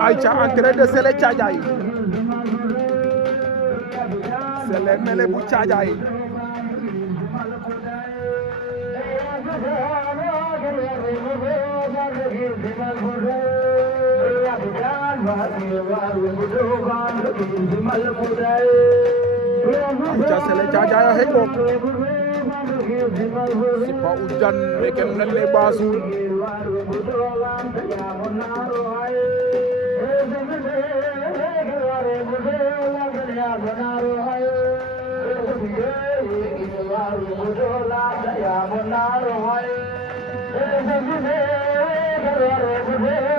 Aïcha entrée de Sélé Thiadiaye Sélé mêlé bu Thiadiaye Aïcha Sélé Thiadiaye hekok sipa ujan meken nelle basul ya